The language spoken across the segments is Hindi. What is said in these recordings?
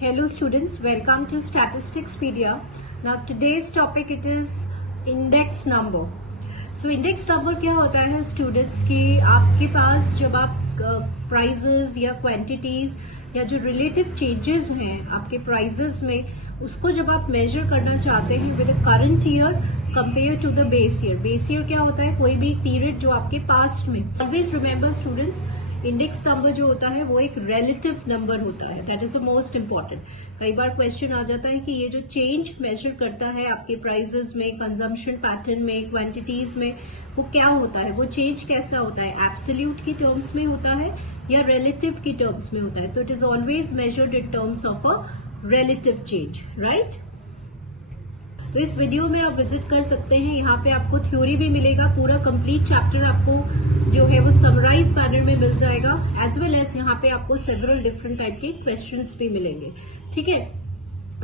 Hello students, welcome to Statisticspedia. Now today's topic it is index number. So index number क्या होता है students कि आपके पास जब आप prices या quantities या जो relative changes हैं आपके prices में उसको जब आप measure करना चाहते हैं with the current year compared to the base year. Base year क्या होता है? कोई भी period जो आपके past में. Always remember students, index number जो होता है वो एक रिलेटिव नंबर होता है. That is the most important. कई बार क्वेश्चन आ जाता है कि ये जो चेंज मेजर करता है आपके प्राइसेस में, कंजम्पशन पैटर्न में, क्वांटिटीज में, वो क्या होता है, वो चेंज कैसा होता है, एब्सोल्यूट की टर्म्स में होता है या रिलेटिव की टर्म्स में होता है. तो it is always measured in terms of a relative change, right. तो इस वीडियो में आप विजिट कर सकते हैं. यहाँ पे आपको थ्योरी भी मिलेगा, पूरा कंप्लीट चैप्टर आपको जो है वो समराइज मैनर में मिल जाएगा, एज वेल एज यहाँ पे आपको सेवरल डिफरेंट टाइप के क्वेश्चंस भी मिलेंगे. ठीक है,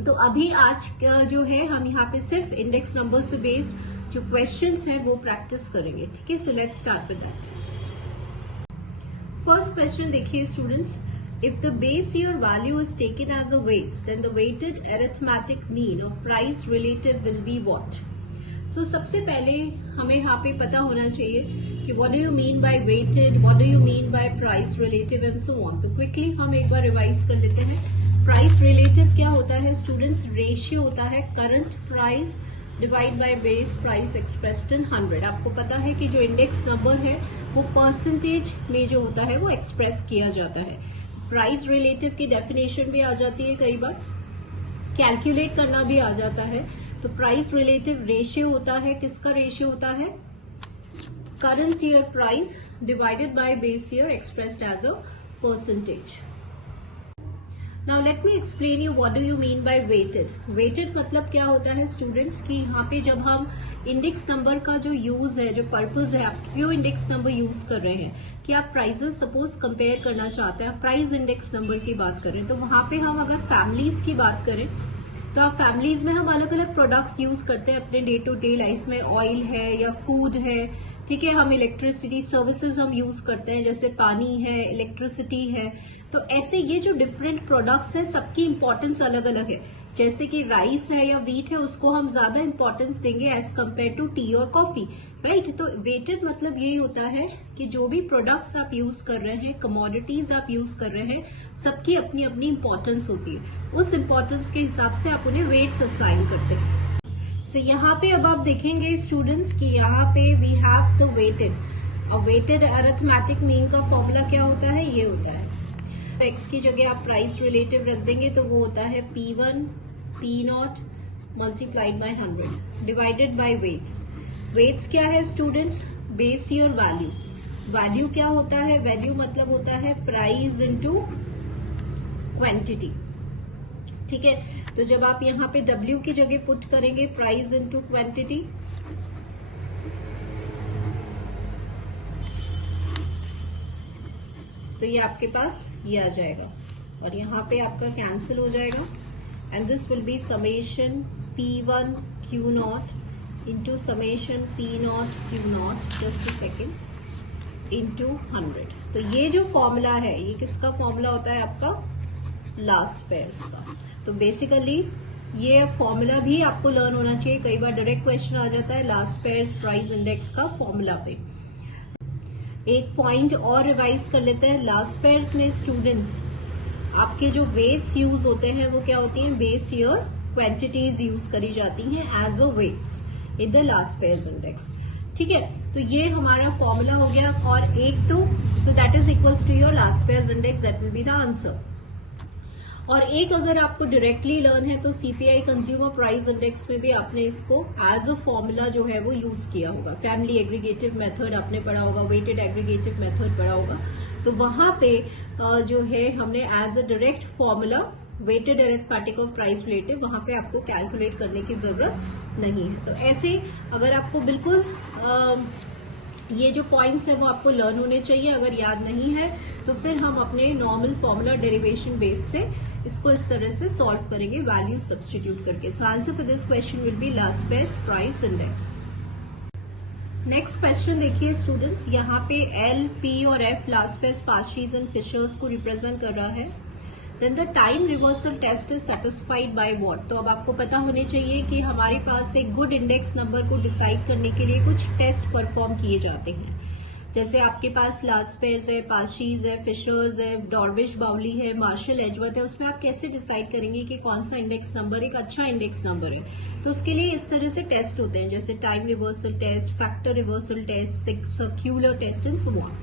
तो अभी आज जो है हम यहाँ पे सिर्फ इंडेक्स नंबर से बेस्ड जो क्वेश्चंस हैं वो प्रैक्टिस करेंगे. ठीक है, so let's start with that. First question देखिए students. If the base year value is taken as a weights, then the weighted arithmetic mean of price relative will be what? So सबसे पहले हमें यहाँ पे पता होना चाहिए कि what do you mean by weighted, what do you mean by price relative and so on. तो quickly हम एक बार रिवाइज कर लेते हैं. Price relative क्या होता है स्टूडेंट्स? रेशियो होता है current price divide by base price expressed in 100. आपको पता है कि जो इंडेक्स नंबर है वो परसेंटेज में जो होता है वो एक्सप्रेस किया जाता है. प्राइस रिलेटिव की डेफिनेशन भी आ जाती है, कई बार कैलकुलेट करना भी आ जाता है. तो प्राइस रिलेटिव रेशियो होता है, किसका रेशियो होता है? Current year price divided by base year expressed as a percentage. Now let me explain you what do you mean by weighted. Weighted मतलब क्या होता है स्टूडेंट्स कि यहाँ पे जब हम इंडेक्स नंबर का जो यूज है, जो पर्पस है, आप क्यों इंडेक्स नंबर यूज कर रहे हैं कि आप प्राइसेस सपोज कंपेयर करना चाहते हैं, प्राइस इंडेक्स नंबर की बात करें तो वहां पे हम अगर फैमिलीज की बात करें तो आप फैमिलीज में हम अलग अलग प्रोडक्ट्स यूज करते हैं अपने डे टू डे लाइफ में. ऑयल है या फूड है, ठीक है, हम इलेक्ट्रिसिटी सर्विसेज हम यूज करते हैं जैसे पानी है, इलेक्ट्रिसिटी है. तो ऐसे ये जो डिफरेंट प्रोडक्ट्स हैं सबकी इंपॉर्टेंस अलग अलग है. जैसे कि राइस है या व्हीट है उसको हम ज्यादा इंपॉर्टेंस देंगे एज कम्पेयर टू टी और कॉफी, राइट. तो वेटेड मतलब यही होता है कि जो भी प्रोडक्ट्स आप यूज कर रहे हैं, कमोडिटीज आप यूज कर रहे हैं, सबकी अपनी अपनी इंपॉर्टेंस होती है. उस इंपॉर्टेंस के हिसाब से आप उन्हें वेट्स असाइन करते हैं. सो यहाँ पे अब आप देखेंगे स्टूडेंट्स कि यहाँ पे वी हैव द वेटेड. और वेटेड अरिथमेटिक मीन का फॉर्मूला क्या होता है? ये होता है एक्स की जगह आप प्राइस रिलेटिव रख देंगे तो वो होता है P1 P0 multiplied by 100 divided by weights. Weights क्या है students? Base year value. Value क्या होता है? वैल्यू मतलब होता है प्राइस इनटू क्वांटिटी. ठीक है, तो जब आप यहाँ पे W की जगह पुट करेंगे प्राइस इनटू क्वांटिटी, तो ये आपके पास ये आ जाएगा और यहाँ पे आपका कैंसिल हो जाएगा and this will be summation P1 Q0 into summation P0 Q0 just a second into 100. तो ये जो फॉर्मूला है ये किसका फॉर्मूला होता है? आपका लास्ट पेयर्स का. तो बेसिकली ये फॉर्मूला भी आपको लर्न होना चाहिए. कई बार डायरेक्ट क्वेश्चन आ जाता है लास्ट पेयर्स प्राइस इंडेक्स का फॉर्मूला पे. एक पॉइंट और रिवाइज कर लेते हैं. लास्ट पेयर्स में स्टूडेंट्स आपके जो वेट्स यूज होते हैं वो क्या होती हैं? बेस ईयर क्वांटिटीज यूज करी जाती हैं as a weights in the Laspeyres index. ठीक है, तो ये हमारा फॉर्मूला हो गया. और एक तो that is equals to your Laspeyres index, that will be the answer. और एक अगर आपको डायरेक्टली लर्न है तो सीपीआई कंज्यूमर प्राइस इंडेक्स में भी आपने इसको एज अ फॉर्मूला जो है वो यूज किया होगा. फैमिली एग्रीगेटिव मेथड आपने पढ़ा होगा, वेटेड एग्रीगेटिव मेथड पढ़ा होगा. तो वहां पे जो है हमने as a direct formula weighted arithmetic of price relative, वहां पे आपको कैलकुलेट करने की जरूरत नहीं है. तो ऐसे अगर आपको बिल्कुल ये जो पॉइंट्स है वो आपको लर्न होने चाहिए. अगर याद नहीं है तो फिर हम अपने नॉर्मल फॉर्मूला डेरिवेशन बेस से इसको इस तरह से सॉल्व करेंगे वैल्यू सब्स्टिट्यूट करके. So answer for this question will be Laspeyres price index. Next question देखिए स्टूडेंट्स. यहाँ पे L, P और F Laspeyres Paasche's and Fisher's को रिप्रेजेंट कर रहा है. Then the time reversal test is satisfied by what. तो अब आपको पता होने चाहिए कि हमारे पास एक गुड इंडेक्स नंबर को डिसाइड करने के लिए कुछ टेस्ट परफॉर्म किए जाते हैं। जैसे आपके पास लास्पेयर्स है, पार्शीज है, फिशर्स है, डॉर्बिश बाउली है, मार्शल एजवर्थ है, उसमें आप कैसे डिसाइड करेंगे कि कौन सा इंडेक्स नंबर एक अच्छा इंडेक्स नंबर है। तो उसके लिए इस तरह से टेस्ट होते हैं, जैसे time reversal test, factor reversal test, circular test and so on.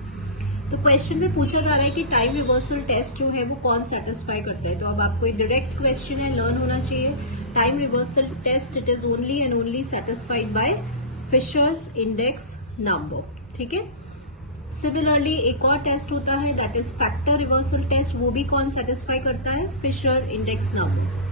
तो क्वेश्चन में पूछा जा रहा है कि टाइम रिवर्सल टेस्ट जो है वो कौन सेटिस्फाई करता है। तो अब आपको एक डायरेक्ट क्वेश्चन है, लर्न होना चाहिए। Time reversal test it is only and only satisfied by Fisher's index number, ठीक है। सिमिलरली एक और टेस्ट होता है that is factor reversal test, वो भी कौन सेटिस्फाई करता है, Fisher index number.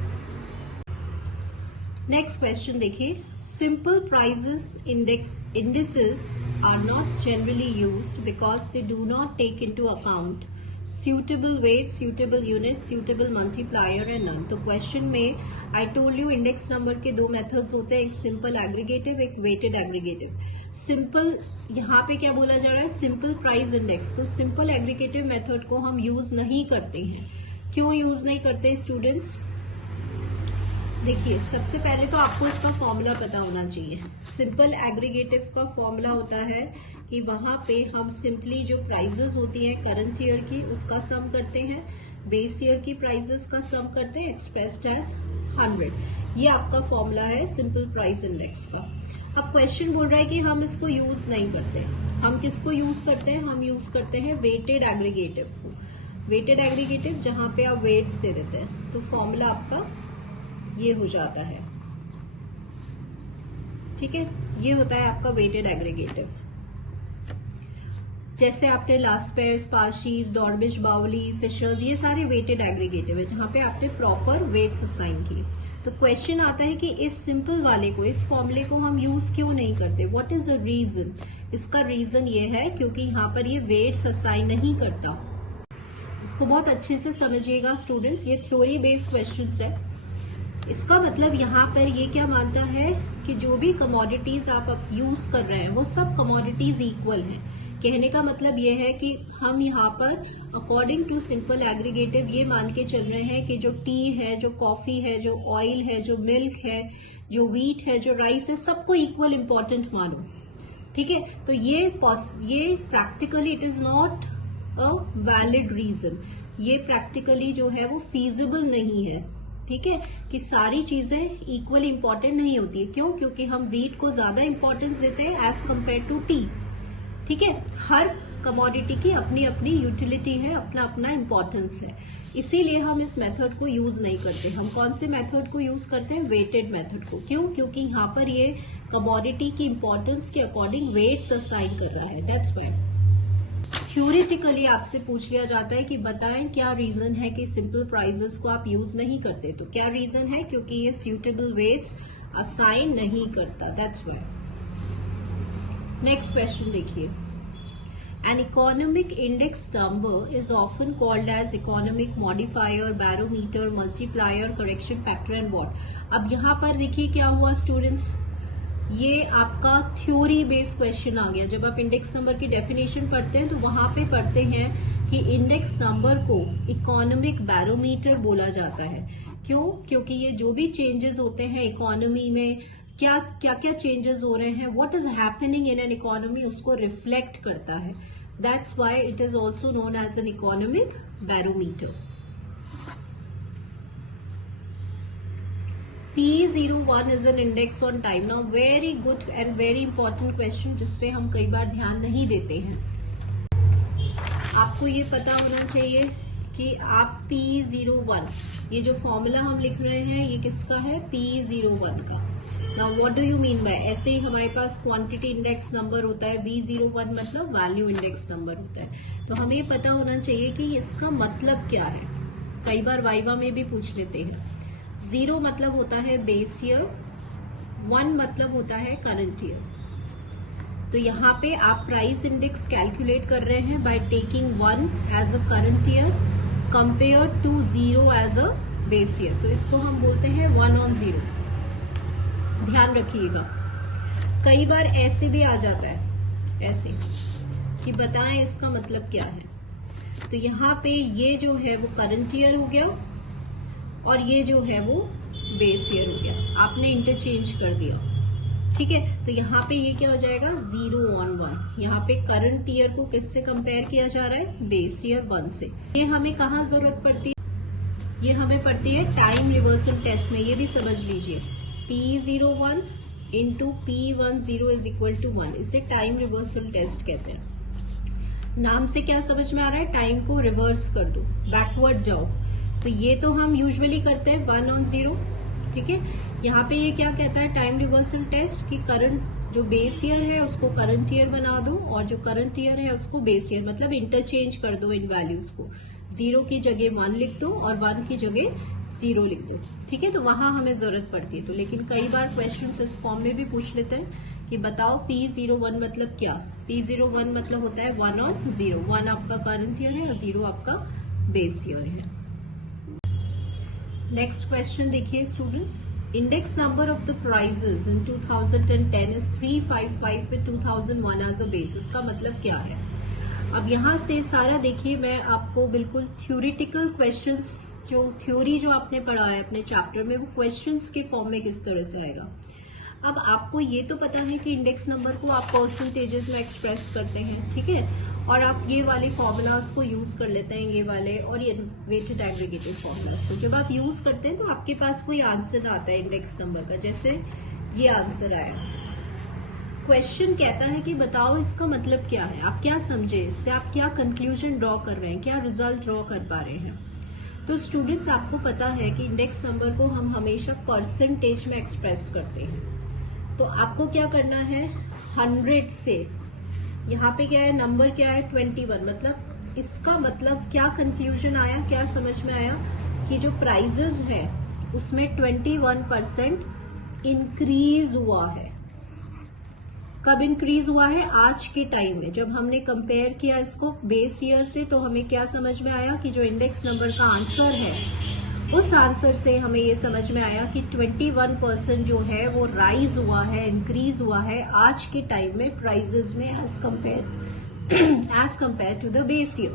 Next question देखिए, simple prices indices are not generally used because they do not take into account suitable weight, suitable unit, suitable multiplier and none। तो क्वेश्चन में I told you index number के दो मेथड्स होते हैं, एक सिंपल एग्रीगेटिव, एक वेटेड एग्रीगेटिव। सिंपल, यहाँ पे क्या बोला जा रहा है, सिंपल प्राइस इंडेक्स। तो सिंपल एग्रीगेटिव मेथड को हम यूज नहीं करते हैं। क्यों यूज नहीं करते स्टूडेंट्स? देखिए, सबसे पहले तो आपको इसका फॉर्मूला पता होना चाहिए। सिंपल एग्रीगेटिव का फॉर्मूला होता है कि वहां पे हम सिंपली जो प्राइजेस होती हैं करंट ईयर की, उसका सम करते हैं, बेस ईयर की प्राइजेस का सम करते हैं, एक्सप्रेस्ड एज 100। ये आपका फॉर्मूला है सिंपल प्राइस इंडेक्स का। अब क्वेश्चन बोल रहा है कि हम इसको यूज नहीं करते। हम किसको यूज करते हैं? हम यूज करते हैं वेटेड एग्रीगेटिव को। वेटेड एग्रीगेटिव जहां पे आप वेट्स दे देते हैं, तो फॉर्मूला आपका ये हो जाता है, ठीक है। ये होता है आपका वेटेड एग्रीगेटिव। जैसे आपने लास्पेयर्स, पार्शीज, डॉर्बिश बाउली, फिशर्स, ये सारे वेटेड एग्रीगेटिव है जहां पे आपने प्रॉपर वेट्स असाइन किए। तो क्वेश्चन आता है कि इस सिंपल वाले को, इस फॉर्मूले को हम यूज क्यों नहीं करते, व्हाट इज द रीजन? इसका रीजन ये है क्योंकि यहाँ पर ये वेट्स असाइन नहीं करता। इसको बहुत अच्छे से समझिएगा स्टूडेंट्स, ये थ्योरी बेस्ड क्वेश्चंस है। इसका मतलब यहाँ पर ये क्या मानता है कि जो भी कमोडिटीज आप यूज कर रहे हैं वो सब कमोडिटीज इक्वल हैं। कहने का मतलब ये है कि हम यहाँ पर अकॉर्डिंग टू सिंपल एग्रीगेटिव ये मान के चल रहे हैं कि जो टी है, जो कॉफी है, जो ऑयल है, जो मिल्क है, जो व्हीट है, जो राइस है, सबको इक्वल इंपॉर्टेंट मानो, ठीक है। तो ये practically it is not a valid reason. ये प्रैक्टिकली जो है वो फीजिबल नहीं है, ठीक है, कि सारी चीजें इक्वली इंपॉर्टेंट नहीं होती है। क्यों? क्योंकि हम व्हीट को ज्यादा इंपॉर्टेंस देते हैं एज कंपेयर टू टी, ठीक है। हर कमोडिटी की अपनी अपनी यूटिलिटी है, अपना अपना इंपॉर्टेंस है, इसीलिए हम इस मेथड को यूज नहीं करते। हम कौन से मेथड को यूज करते हैं? वेटेड मेथड को। क्यों? क्योंकि यहाँ पर ये कमोडिटी की इंपॉर्टेंस के अकॉर्डिंग वेट्स असाइन कर रहा है, दैट्स व्हाई। थ्योरेटिकली आपसे पूछ लिया जाता है कि बताएं क्या रीजन है कि सिंपल प्राइजेस को आप यूज नहीं करते। तो क्या रीजन है? क्योंकि ये सूटेबल वेट्स असाइन नहीं करता, दैट्स व्हाई। नेक्स्ट क्वेश्चन देखिए, an economic index number is often called as economic modifier, barometer, multiplier, correction factor and what. अब यहाँ पर देखिए क्या हुआ स्टूडेंट्स, ये आपका थ्योरी बेस्ड क्वेश्चन आ गया। जब आप इंडेक्स नंबर की डेफिनेशन पढ़ते हैं तो वहां पे पढ़ते हैं कि इंडेक्स नंबर को इकोनॉमिक बैरोमीटर बोला जाता है। क्यों? क्योंकि ये जो भी चेंजेस होते हैं इकोनॉमी में, क्या क्या चेंजेस हो रहे हैं, what is happening in an economy, उसको रिफ्लेक्ट करता है। That's why it is also known as an economic barometer. P01 is an index on time. Now very good and very important question जिसपे हम कई बार ध्यान नहीं देते हैं। आपको ये पता होना चाहिए कि आप P01, ये जो फॉर्मूला हम लिख रहे हैं ये किसका है? P01 का। Now what do you mean by? ऐसे ही हमारे पास क्वांटिटी इंडेक्स नंबर होता है, V01 मतलब वैल्यू इंडेक्स नंबर होता है। तो हमें पता होना चाहिए कि इसका मतलब क्या है। कई बार वाइवा में भी पूछ लेते हैं। 0 मतलब होता है बेस ईयर, 1 मतलब होता है करंट ईयर। तो यहाँ पे आप प्राइस इंडेक्स कैलकुलेट कर रहे हैं by taking 1 as a current year compare to 0 as a base year. तो इसको हम बोलते हैं 1 on 0। ध्यान रखिएगा, कई बार ऐसे भी आ जाता है, ऐसे कि बताएं इसका मतलब क्या है। तो यहाँ पे ये जो है वो करंट ईयर हो गया और ये जो है वो बेस ईयर हो गया, आपने इंटरचेंज कर दिया। ठीक है, तो यहाँ पे ये क्या हो जाएगा 0 on 1। यहाँ पे करंट ईयर को किससे कंपेयर किया जा रहा है, बेस ईयर 1 से। ये हमें कहाँ जरूरत पड़ती है, ये हमें पड़ती है टाइम रिवर्सल टेस्ट में। ये भी समझ लीजिए, P01 into P10 is equal to 1, इसे टाइम रिवर्सल टेस्ट कहते हैं। नाम से क्या समझ में आ रहा है, टाइम को रिवर्स कर दो, बैकवर्ड जाओ। तो ये तो हम यूजुअली करते हैं 1 on 0। ठीक है, यहाँ पे ये क्या कहता है टाइम रिवर्सल टेस्ट कि करंट जो बेस ईयर है उसको करंट ईयर बना दो और जो करंट ईयर है उसको बेस ईयर, मतलब इंटरचेंज कर दो इन वैल्यूज को। 0 की जगह 1 लिख दो और 1 की जगह 0 लिख दो। ठीक है, तो वहां हमें जरूरत पड़ती है। तो लेकिन कई बार क्वेश्चन इस फॉर्म में भी पूछ लेते हैं कि बताओ P01 मतलब क्या। P01 मतलब होता है 1 on 0। 1 आपका करंट ईयर है और 0 आपका बेस ईयर है। नेक्स्ट क्वेश्चन देखिए students, index number of the prices in 2010 is 355 with 2001 as a base. इसका मतलब क्या है। अब यहाँ से सारा देखिए, मैं आपको बिल्कुल थ्योरेटिकल क्वेश्चंस, जो थ्योरी जो आपने पढ़ा है अपने चैप्टर में, वो क्वेश्चंस के फॉर्म में किस तरह से आएगा। अब आपको ये तो पता है कि इंडेक्स नंबर को आप परसेंटेजेस में एक्सप्रेस करते हैं। ठीक है, और आप ये वाले फॉर्मूलाज को यूज कर लेते हैं, ये वाले और ये वेटेड एग्रीगेटेड फॉर्मूलाज को। जब आप यूज करते हैं तो आपके पास कोई आंसर आता है इंडेक्स नंबर का, जैसे ये आंसर आया। क्वेश्चन कहता है कि बताओ इसका मतलब क्या है, आप क्या समझे इससे, आप क्या कंक्लूजन ड्रॉ कर रहे हैं, क्या रिजल्ट ड्रॉ कर पा रहे हैं। तो स्टूडेंट्स, आपको पता है कि इंडेक्स नंबर को हम हमेशा परसेंटेज में एक्सप्रेस करते हैं। तो आपको क्या करना है, 100 से, यहाँ पे क्या है, नंबर क्या है 21, मतलब इसका मतलब क्या कंक्लूजन आया, क्या समझ में आया कि जो प्राइजेस है उसमें 21% इंक्रीज हुआ है। कब इंक्रीज हुआ है, आज के टाइम में। जब हमने कंपेयर किया इसको बेस ईयर से तो हमें क्या समझ में आया कि जो इंडेक्स नंबर का आंसर है, उस आंसर से हमें ये समझ में आया कि 21% जो है वो राइज हुआ है, इंक्रीज हुआ है आज के टाइम में प्राइजेस में as compare to the base year.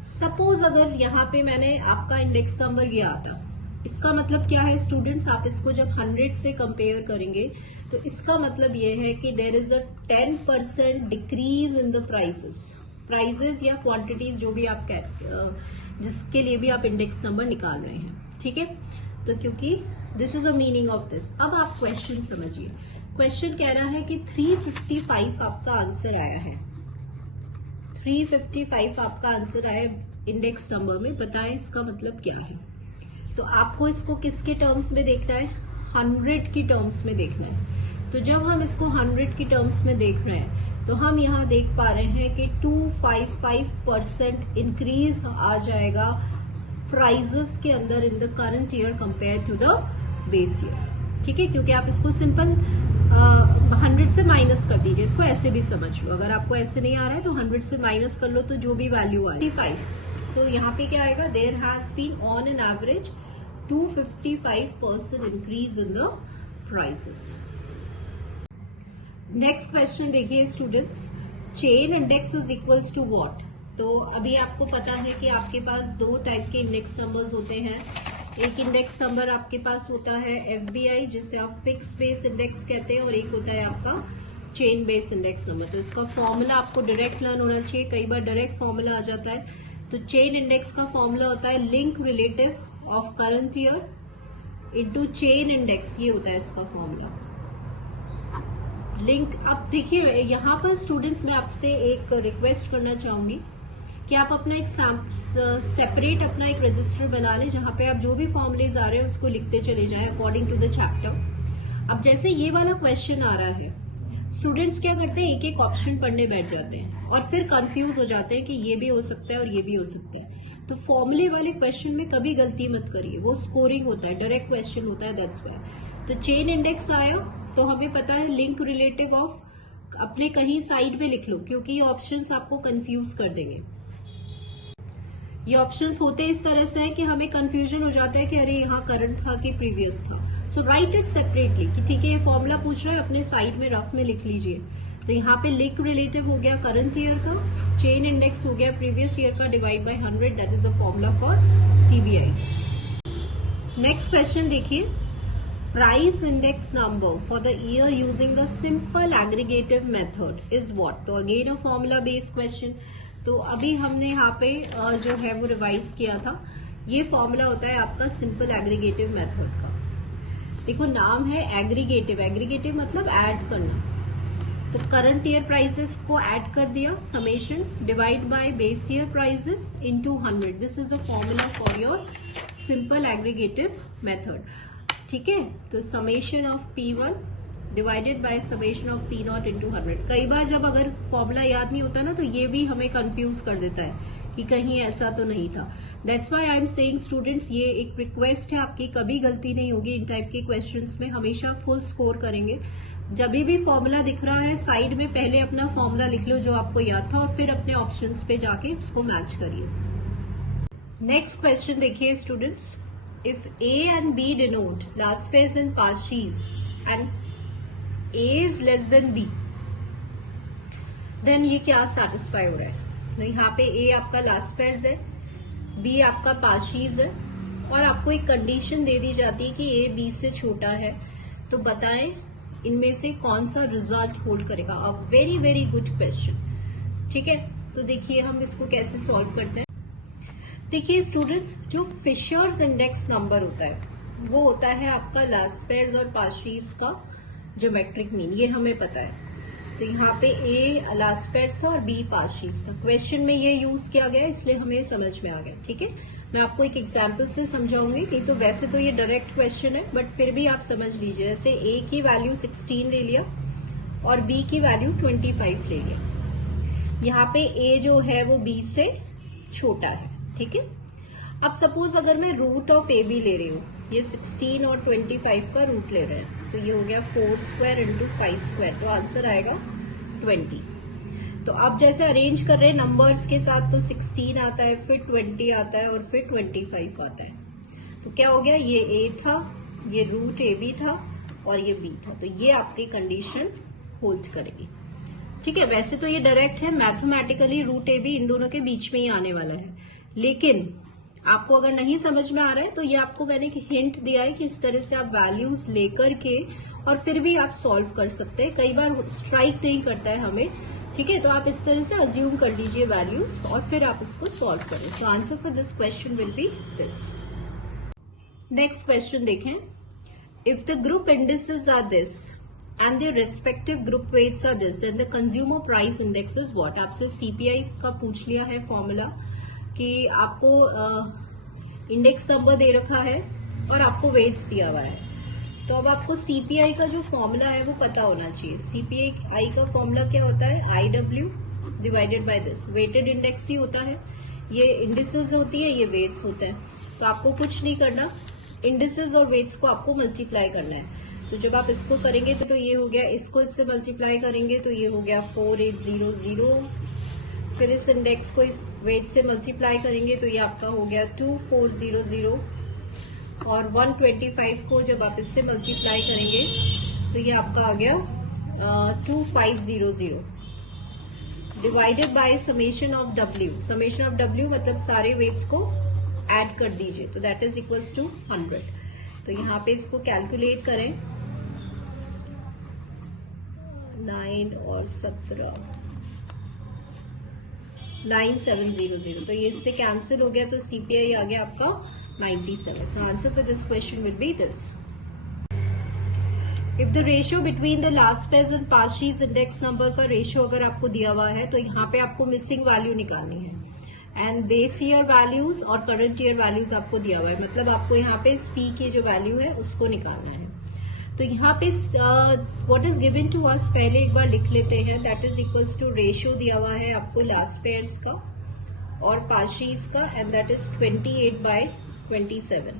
Suppose अगर यहाँ पे मैंने आपका इंडेक्स नंबर ये आता, इसका मतलब क्या है स्टूडेंट्स, आप इसको जब 100 से कंपेयर करेंगे तो इसका मतलब ये है कि there is a 10% decrease in the prices या क्वांटिटीज, जो भी आप जिसके लिए भी आप इंडेक्स नंबर निकाल रहे हैं। ठीक है, तो क्योंकि this is a meaning of this. अब आप क्वेश्चन समझिए, क्वेश्चन कह रहा है कि 355 आपका आंसर आया है, 355 आपका आंसर आया इंडेक्स नंबर में, बताएं इसका मतलब क्या है। तो आपको इसको किसके टर्म्स में देखना है, 100 की टर्म्स में देखना है। तो जब हम इसको 100 की टर्म्स में देख रहे हैं तो हम यहाँ देख पा रहे हैं कि 255% इंक्रीज आ जाएगा प्राइजेस के अंदर in the current year compare to the base year. ठीक है, क्योंकि आप इसको सिंपल 100 से माइनस कर दीजिए, इसको ऐसे भी समझ लो। अगर आपको ऐसे नहीं आ रहा है तो 100 से माइनस कर लो, तो जो भी वैल्यू आए 55। सो यहाँ पे क्या आएगा, there has been on an average 255% increase in the prices. Next question देखिए students, chain index is equals to what. तो अभी आपको पता है कि आपके पास दो टाइप के इंडेक्स नंबर्स होते हैं। एक इंडेक्स नंबर आपके पास होता है FBI, जिसे आप फिक्स बेस इंडेक्स कहते हैं, और एक होता है आपका चेन बेस इंडेक्स नंबर। तो इसका फॉर्मूला आपको डायरेक्ट लर्न होना चाहिए, कई बार डायरेक्ट फॉर्मूला आ जाता है। तो चेन इंडेक्स का फॉर्मूला होता है link relative of current year into chain index, ये होता है इसका फॉर्मूला। लिंक, अब देखिए यहाँ पर स्टूडेंट्स मैं आपसे एक रिक्वेस्ट करना चाहूंगी कि आप अपना एक सेपरेट अपना एक रजिस्टर बना लें, जहां पे आप जो भी फॉर्मूलेज आ रहे हैं उसको लिखते चले जाएं अकॉर्डिंग टू द चैप्टर। अब जैसे ये वाला क्वेश्चन आ रहा है, स्टूडेंट्स क्या करते हैं, एक एक ऑप्शन पढ़ने बैठ जाते हैं और फिर कंफ्यूज हो जाते हैं कि ये भी हो सकता है और ये भी हो सकता है। तो फॉर्मूले वाले क्वेश्चन में कभी गलती मत करिए, वो स्कोरिंग होता है, डायरेक्ट क्वेश्चन होता है, दैट्स व्हाई। तो चेन इंडेक्स आया तो हमें पता है लिंक रिलेटिव ऑफ, अपने कहीं साइड पे लिख लो, क्योंकि ये ऑप्शंस आपको कंफ्यूज कर देंगे। ये ऑप्शंस होते इस तरह से हैं कि हमें कंफ्यूजन हो जाता है कि अरे यहाँ करंट था कि प्रीवियस था। सो राइट इट सेपरेटली कि ठीक है ये फॉर्मूला पूछ रहा है, अपने साइड में रफ में लिख लीजिए। तो यहाँ पे लिक रिलेटिव हो गया करंट ईयर का, चेन इंडेक्स हो गया प्रीवियस ईयर का divide by 100, that is a formula for CBI. Next question देखिए, price index number for the year using the simple aggregative method is what. तो again a formula based question. तो अभी हमने यहाँ पे जो है वो रिवाइज किया था, ये फॉर्मूला होता है आपका सिंपल एग्रीगेटिव मेथड का। देखो नाम है एग्रीगेटिव, एग्रीगेटिव मतलब ऐड करना। तो करंट ईयर प्राइसेस को ऐड कर दिया, summation divide by base year prices into 100, this is a formula for your simple aggregative method. ठीक है, तो summation of P1 divided by summation of P0 into 100। कई बार जब अगर फॉर्मूला याद नहीं होता ना तो ये भी हमें कंफ्यूज कर देता है कि कहीं ऐसा तो नहीं था। That's why I am saying students, ये एक रिक्वेस्ट है आपकी, कभी गलती नहीं होगी इन टाइप के क्वेश्चंस में, हमेशा फुल स्कोर करेंगे। जब भी फॉर्मूला दिख रहा है साइड में पहले अपना फॉर्मूला लिख लो जो आपको याद था, और फिर अपने ऑप्शंस पे जाके उसको मैच करिए। नेक्स्ट क्वेश्चन देखिए students, if A and B denote last pairs and Parsees and A is less than B, then ये क्या सेटिस्फाई हो रहा है। तो यहाँ पे A आपका लास्ट पेयर्स है, B आपका पार्शीज है, और आपको एक कंडीशन दे दी जाती है कि A B से छोटा है। तो बताएं इनमें से कौन सा रिजल्ट होल्ड करेगा। A very very good question. ठीक है, तो देखिए हम इसको कैसे सॉल्व करते हैं। देखिए स्टूडेंट्स, जो फिशर्स इंडेक्स नंबर होता है वो होता है आपका लास्ट पेयर्स और पार्शीज का ज्योमेट्रिक मीन, ये हमें पता है। तो यहाँ पे A लास्ट पेयर्स था और B पार्शीज था। क्वेश्चन में ये यूज किया गया इसलिए हमें समझ में आ गया। ठीक है, मैं आपको एक एग्जांपल से समझाऊंगी, नहीं तो वैसे तो ये डायरेक्ट क्वेश्चन है, बट फिर भी आप समझ लीजिए। जैसे A की वैल्यू 16 ले लिया और B की वैल्यू 25 ले लिया। यहाँ पे A जो है वो B से छोटा है। ठीक है, अब सपोज अगर मैं रूट ऑफ AB ले रही हूँ, ये 16 और 25 का रूट ले रहे हैं, तो ये हो गया 4 स्क्वायर इंटू 5 स्क्वायर, तो आंसर आएगा 20। तो अब जैसे अरेंज कर रहे हैं नंबर्स के साथ, तो 16 आता है, फिर 20 आता है और फिर 25 आता है। तो क्या हो गया, ये A था, ये रूट AB था और ये B था। तो ये आपकी कंडीशन होल्ड करेगी। ठीक है, वैसे तो ये डायरेक्ट है, मैथमेटिकली रूट AB इन दोनों के बीच में ही आने वाला है, लेकिन आपको अगर नहीं समझ में आ रहा है तो ये आपको मैंने एक हिंट दिया है कि इस तरह से आप वैल्यूज लेकर के और फिर भी आप सॉल्व कर सकते हैं। कई बार स्ट्राइक नहीं करता है हमें। ठीक है, तो आप इस तरह से अज्यूम कर लीजिए वैल्यूज और फिर आप इसको सॉल्व करें। तो answer for this question will be this. Next question देखें, if the group indices are this and their respective group weights are this, then the consumer price index is what। आपसे CPI का पूछ लिया है फॉर्मूला कि आपको इंडेक्स नंबर दे रखा है और आपको वेट्स दिया हुआ है। तो अब आपको CPI का जो फॉर्मूला है वो पता होना चाहिए। CPI का फॉर्मूला क्या होता है, IW divided by this, weighted index ही होता है। ये इंडिसेस होती है, ये वेट्स होता है। तो आपको कुछ नहीं करना, इंडिसेस और वेट्स को आपको मल्टीप्लाई करना है। तो जब आप इसको करेंगे तो ये हो गया, इसको इससे मल्टीप्लाई करेंगे तो ये हो गया 4800, फिर इस इंडेक्स को इस वेट से मल्टीप्लाई करेंगे तो ये आपका हो गया 2400, और 125 को जब आप इससे मल्टीप्लाई करेंगे तो ये आपका आ गया 2500 divided by summation of W। Summation of W मतलब सारे वेट्स को ऐड कर दीजिए, तो दैट इज इक्वल्स टू 100। तो यहाँ पे इसको कैलकुलेट करें, 9 और 17, 9700, तो ये इससे कैंसिल हो गया, तो CPI आ गया आपका 97। So answer for this question will be this. If the ratio between the Laspeyres and Paasche's index number का रेशियो अगर आपको दिया हुआ है तो यहाँ पे आपको मिसिंग वैल्यू निकालनी है, एंड बेस ईयर वैल्यूज और करंट ईयर वैल्यूज आपको दिया हुआ है, मतलब आपको यहाँ पे P की जो वैल्यू है उसको निकालना है। तो यहाँ पे what is given to us पहले एक बार लिख लेते हैं, that is equals to ratio दिया हुआ है आपको लास्ट पेयर्स का और पार्शीज का, and that is 28/27।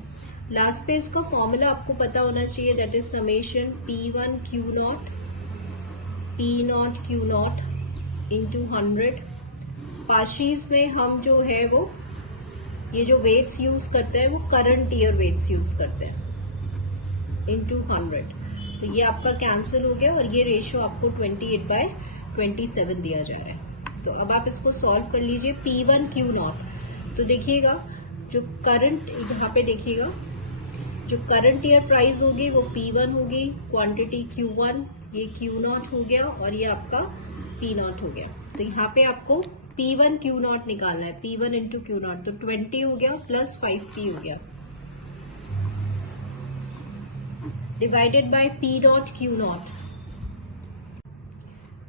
Last pairs का फॉर्मूला आपको पता होना चाहिए, that is summation P1 Q0 P0 Q0 into 100। पार्शीज में हम जो है वो ये जो वेट्स यूज करते हैं वो करंट ईयर वेट्स यूज करते हैं, इंटू 100। तो ये आपका कैंसिल हो गया और ये रेशियो आपको 28/27 27 दिया जा रहा है। तो अब आप इसको सॉल्व कर लीजिए। P1 Q0, तो देखिएगा जो करंट, यहाँ पे देखिएगा जो करंट ईयर प्राइस होगी वो P1 होगी, क्वांटिटी Q1, ये Q0 हो गया और ये आपका P0 हो गया। तो यहाँ पे आपको P1 Q0 निकालना है, P1 इंटू Q0, तो 20 हो गया प्लस 5P हो गया, डिवाइडेड बाय P0 Q0।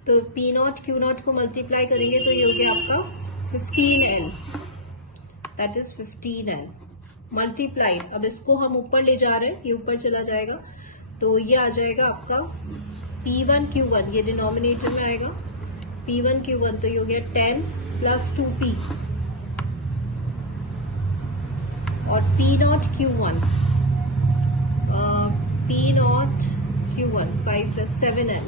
तो P0 Q0 को मल्टीप्लाई करेंगे तो ये हो गया आपका 15L, that is 15L multiplied. अब इसको हम ऊपर ले जा रहे हैं, ये ऊपर चला जाएगा, तो ये आ जाएगा आपका P1 Q1, ये डिनोमिनेटर में आएगा P1 Q1, तो ये हो गया 10 प्लस 2P, और P0 Q1, P0 Q1 5 plus 7L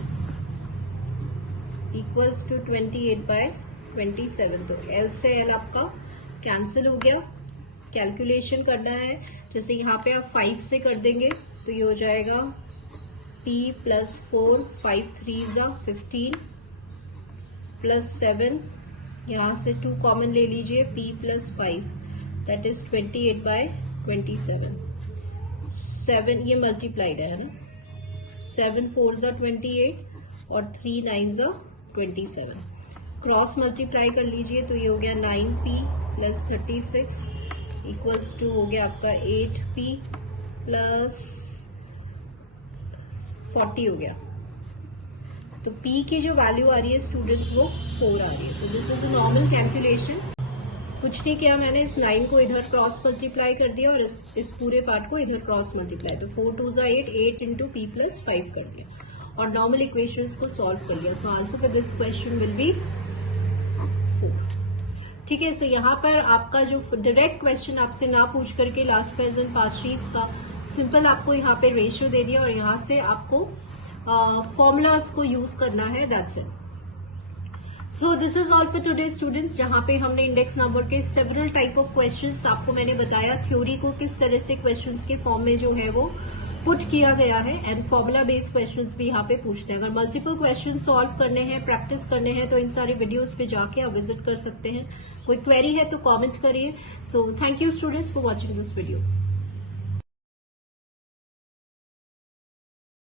equals to 28/27। तो L से L आपका कैंसिल हो गया। कैलकुलेशन करना है, जैसे यहाँ पे आप 5 से कर देंगे तो ये हो जाएगा P प्लस 4, 5 3 15 प्लस 7, यहाँ से 2 कॉमन ले लीजिए, P प्लस 5, दैट इज 28/27। 7 ये मल्टीप्लाइड है ना, 7 4 28 और 3 9 27। क्रॉस मल्टीप्लाई कर लीजिए तो ये हो गया 9P प्लस 36 इक्वल्स टू हो गया आपका 8P प्लस 40 हो गया। तो P की जो वैल्यू आ रही है स्टूडेंट्स वो 4 आ रही है। तो this is a normal calculation. कुछ नहीं किया मैंने, इस 9 को इधर क्रॉस मल्टीप्लाई कर दिया और इस पूरे पार्ट को इधर क्रॉस मल्टीप्लाई, तो 4 2 8, 8 इंटू P प्लस 5 कर दिया और नॉर्मल इक्वेशंस को सॉल्व कर लिया। सो answer for this question will B 4। ठीक है, सो यहाँ पर आपका जो डायरेक्ट क्वेश्चन आपसे ना पूछ करके लास्ट प्रेजेंट पास्ट शीट्स का सिंपल आपको यहाँ पे रेशियो दे दिया और यहाँ से आपको फॉर्मूलाज को यूज करना है, that's it. So this is all for today students, जहाँ पे हमने इंडेक्स नंबर के सेवरल टाइप ऑफ क्वेश्चंस आपको मैंने बताया, थ्योरी को किस तरह से क्वेश्चंस के फॉर्म में जो है वो पुट किया गया है एंड फॉर्मूला बेस्ड क्वेश्चंस भी यहाँ पे पूछते हैं। अगर मल्टीपल क्वेश्चन सॉल्व करने हैं, प्रैक्टिस करने हैं, तो इन सारे वीडियोस पे जाके आप विजिट कर सकते हैं। कोई क्वेरी है तो कमेंट करिए। So thank you students for watching this video.